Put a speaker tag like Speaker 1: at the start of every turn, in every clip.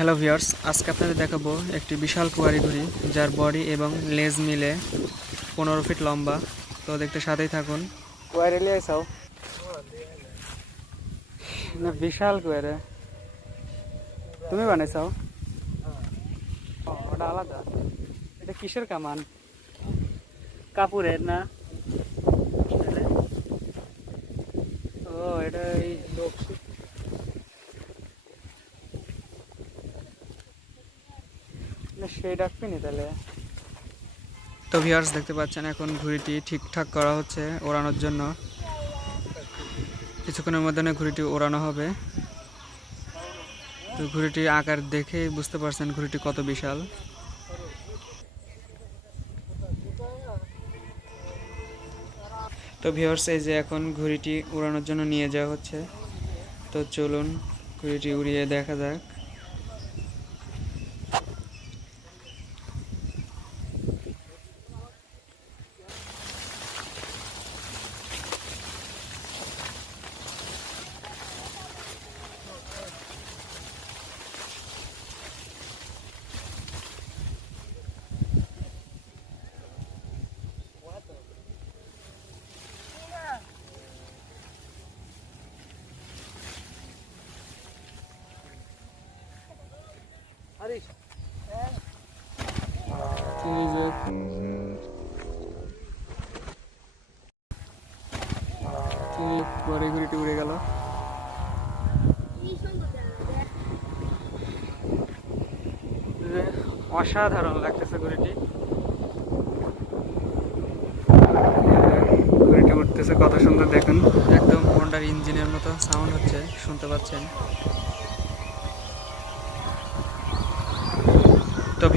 Speaker 1: Hello viewers আজকে আপনাদের দেখাবো একটি বিশাল কুয়ারি ঘুড়ি, যার বডি এবং লেজ মিলে পনেরো ফিট লম্বা। তো দেখতে সাথেই থাকুন। কুয়ারি লিয়ে আইসাও। না, বিশাল কুয়ারে। তুমি বানাইছাও ওটা আলাদা। এটা কিসের কামান? কাপুরের না? ও, এটা এই সেই তাহলে। তো ভিউয়ার্স দেখতে পাচ্ছেন, এখন ঘুড়িটি ঠিকঠাক করা হচ্ছে ওড়ানোর জন্য। কিছুক্ষণের মধ্যে ঘুড়িটি ওড়ানো হবে। তো ঘুড়িটির আকার দেখেই বুঝতে পারছেন ঘুড়িটি কত বিশাল। তো ভিউয়ার্স এই যে এখন ঘুড়িটি উড়ানোর জন্য নিয়ে যাওয়া হচ্ছে। তো চলুন, ঘুড়িটি উড়িয়ে দেখা যাক। পরে উড়ে গেল অসাধারণ লাগতেছে ঘুড়িটি। ঘুড়িটি উঠতেছে কত সুন্দর দেখুন। একদম হোন্ডার ইঞ্জিনের মতো সাউন্ড হচ্ছে শুনতে পাচ্ছেন।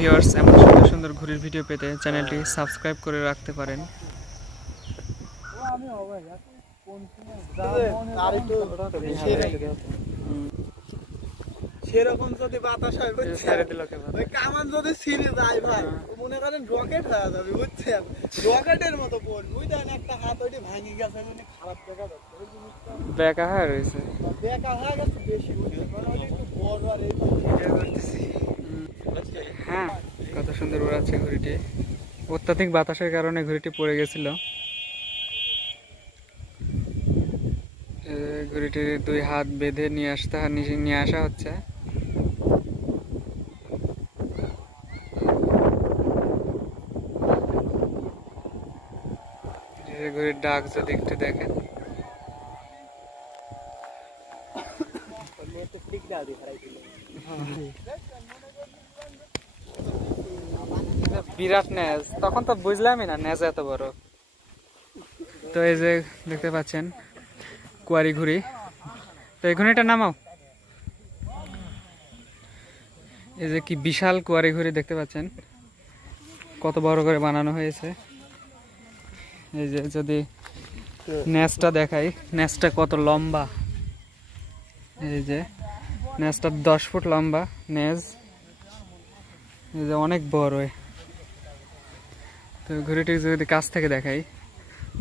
Speaker 1: তো ভিউয়ার্স এমন সুন্দর সুন্দর ঘুড়ির ভিডিও পেতে চ্যানেলটি সাবস্ক্রাইব করে রাখতে পারেন।
Speaker 2: সেরকম যদি বাতাস হয় ওই কামান যদি ছিঁড়ে যায় ভাই মনে করেন রকেট হয়ে যাবে বুঝছেন? রকেটের মতো বোন বুঝলেন? একটা হাত ওইটি ভাঙি গেছে মানে খারাপ দেখা যাচ্ছে
Speaker 1: বেকা হয়ে রয়েছে।
Speaker 2: বেকা হয়ে গেছে বেশি বুঝছেন? কারণ একটু বড় আর এই
Speaker 1: কত সুন্দর উড়াচ্ছে ঘুড়িটি। অত্যাধিক বাতাসের কারণে ঘুড়িটি পড়ে গেছিল। ঘুড়িটির দুই হাত বেঁধে নিয়ে আসতে নিয়ে আসা হচ্ছে। ঘুড়ির ডাক যদি একটু দেখেন। বিরাট ন্যাজ তখন তো বুঝলামই না ন্যাজ এত বড়। তো এই যে দেখতে পাচ্ছেন, কুয়ারি ঘুড়ি। তো এই ঘুড়িটা নামাও এই যে কি বিশাল কুয়ারি ঘুড়ি দেখতে পাচ্ছেন। কত বড় করে বানানো হয়েছে। এই যে যদি ন্যাসটা দেখাই ন্যাসটা কত লম্বা। এই যে ন্যাসটা দশ ফুট লম্বা ন্যাজ এই যে অনেক বড়। তো ঘুড়িটি যদি কাছ থেকে দেখাই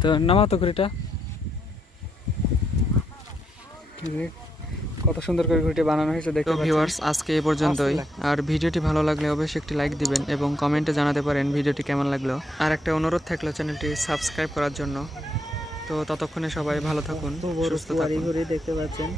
Speaker 1: তো নামাও তো ঘুড়িটা। কত সুন্দর করে ঘুড়িটি বানানো হয়েছে দেখতে ভিউয়ার্স আজকে এই পর্যন্তই। আর ভিডিওটি ভালো লাগলে অবশ্যই একটি লাইক দিবেন এবং কমেন্টে জানাতে পারেন ভিডিওটি কেমন লাগল। আর একটা অনুরোধ থাকল চ্যানেলটি সাবস্ক্রাইব করার জন্য। তো ততক্ষণে সবাই ভালো থাকুন সুস্থ থাকুন।
Speaker 2: দেখতে পাচ্ছেন।